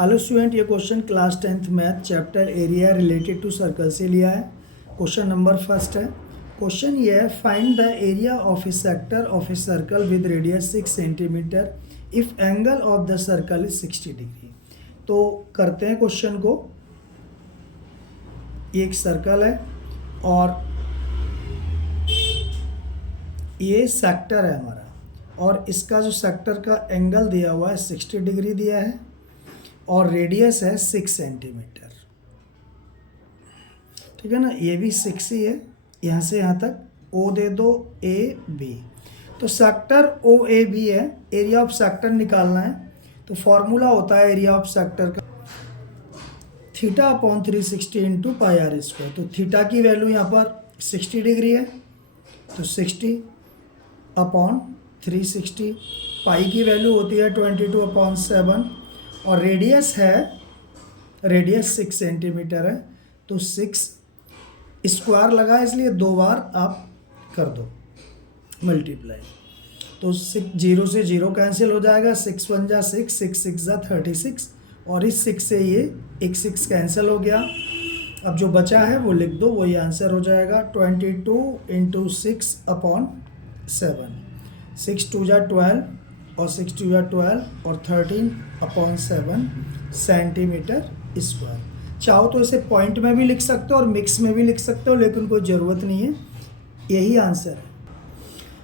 Hello student, ये question class 10th math chapter area related to circle से लिया है। क्वेश्चन नंबर फर्स्ट है। क्वेश्चन ये है, find the area of a sector of a circle with radius 6 centimeter if angle of the circle is 60 degree. तो करते हैं question को। ये एक सर्कल है और ये सेक्टर है हमारा, और इसका जो सेक्टर का एंगल दिया हुआ है 60 डिग्री दिया है और रेडियस है 6 सेंटीमीटर। ठीक है ना, ये भी 6 ही है। यहाँ से यहाँ तक ओ दे दो, ए बी। तो सेक्टर ओ ए बी है, एरिया ऑफ सेक्टर निकालना है। तो फॉर्मूला होता है एरिया ऑफ सेक्टर का theta upon 360 into pi R square. तो थीटा की वैल्यू यहाँ पर 60 डिग्री है, तो 60 अपॉन 360। पाई की वैल्यू होती है 22 अपॉन 7 और रेडियस 6 सेंटीमीटर है। तो 6 स्क्वायर लगा, इसलिए 2 बार आप कर दो मल्टीप्लाई। तो 6 0 से 0 कैंसिल हो जाएगा, 6 1 जा 6, 6 6 जा 36 और इस 6 से ये एक 6 कैंसिल हो गया। अब जो बचा है वो लिख दो, वही आंसर हो जाएगा 22 इंटू 6 अपॉन 7। 6 2 जा 12 और 6 2 जा 12 और 13 अपॉन 7 सेंटीमीटर स्क्वायर। चाहो तो इसे पॉइंट में भी लिख सकते हो और मिक्स में भी लिख सकते हो, लेकिन कोई ज़रूरत नहीं है, यही आंसर है।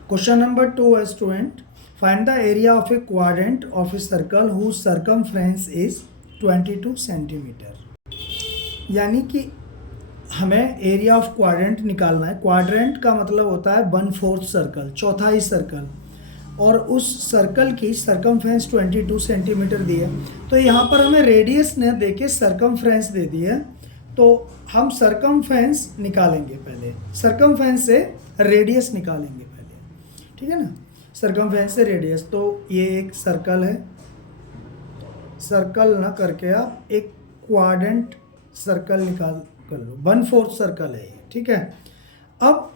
क्वेश्चन नंबर 2 है student, find the area of a quadrant of a circle whose circumference is 22 centimeter. यानी कि हमें एरिया ऑफ क्वाड्रेंट निकालना है। क्वाड्रेंट का मतलब होता है 1/4 सर्कल, चौथाई सर्कल, और उस सर्कल की सर्कमफ्रेंस 22 सेंटीमीटर दी है। तो यहाँ पर हमें रेडियस ने देके सर्कमफ्रेंस दे दी है, तो हम सर्कमफ्रेंस निकालेंगे पहले। सर्कमफ्रेंस से रेडियस निकालेंगे पहले, ठीक है ना। सर्कमफ्रेंस से रेडियस, तो ये एक सर्कल है। सर्कल ना करके आप एक क्वाड्रेंट सर्कल निकाल कर लो, 1/4 सर्कल है ये, ठीक है। अब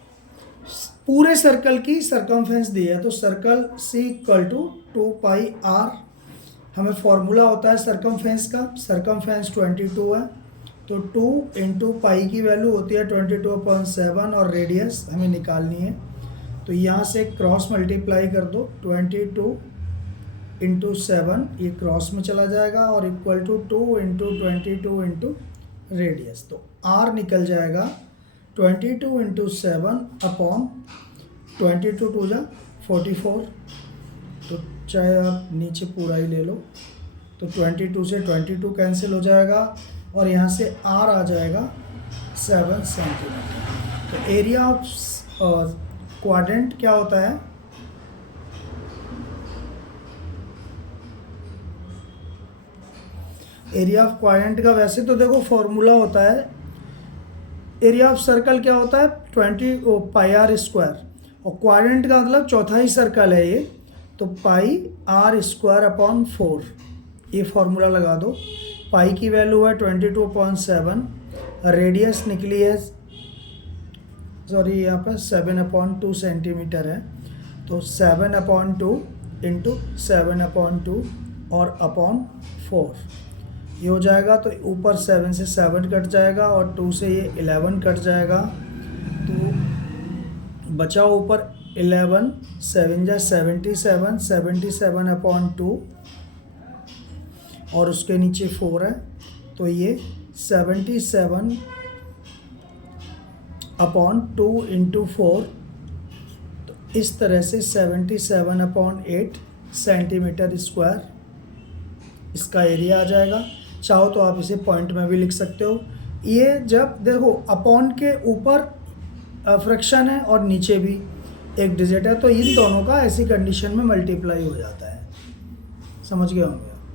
पूरे सर्कल की सर्कमफ्रेंस दी है, तो circle C equal to 2 pi R। हमें फॉर्मूला होता है सर्कमफ्रेंस का, सर्कमफ्रेंस 22 है, तो 2 इंटू पाई की वैल्यू होती है 22/7 और रेडियस हमें निकालनी है। तो यहाँ से क्रॉस मल्टीप्लाई कर दो, 22 इंटू 7 ये क्रॉस में चला जाएगा और equal to 2 into 22 into radius. तो R निकल जाएगा 22 इंटू 7 अपॉन 22 2 जा 44। तो चाहे आप नीचे पूरा ही ले लो, तो 22 से 22 कैंसिल हो जाएगा और यहाँ से R आ जाएगा 7 सेंटीमीटर। तो एरिया ऑफ क्वाड्रेंट क्या होता है, एरिया ऑफ क्वाड्रेंट का वैसे तो देखो फॉर्मूला होता है, एरिया ऑफ सर्कल क्या होता है 20 पाई आर स्क्वायर, और क्वाड्रेंट का मतलब चौथाई सर्कल है ये, तो पाई आर स्क्वायर अपॉन 4। ये फॉर्मूला लगा दो। पाई की वैल्यू है 22/7, रेडियस निकली है, सॉरी यहाँ पर 7/2 सेंटीमीटर है, तो 7/2 इंटू 7/2 और अपॉन 4 ये हो जाएगा। तो ऊपर 7 से 7 कट जाएगा और 2 से ये 11 कट जाएगा, तो बचा ऊपर 11, 7 जा 77, 77/2 और उसके नीचे 4 है, तो ये 77/2 इंटू 4। तो इस तरह से 77/8 सेंटीमीटर स्क्वायर इसका एरिया आ जाएगा। चाहो तो आप इसे पॉइंट में भी लिख सकते हो। ये जब देखो अपॉन के ऊपर फ्रैक्शन है और नीचे भी एक डिजिट है, तो इन दोनों का ऐसी कंडीशन में मल्टीप्लाई हो जाता है। समझ गए होंगे।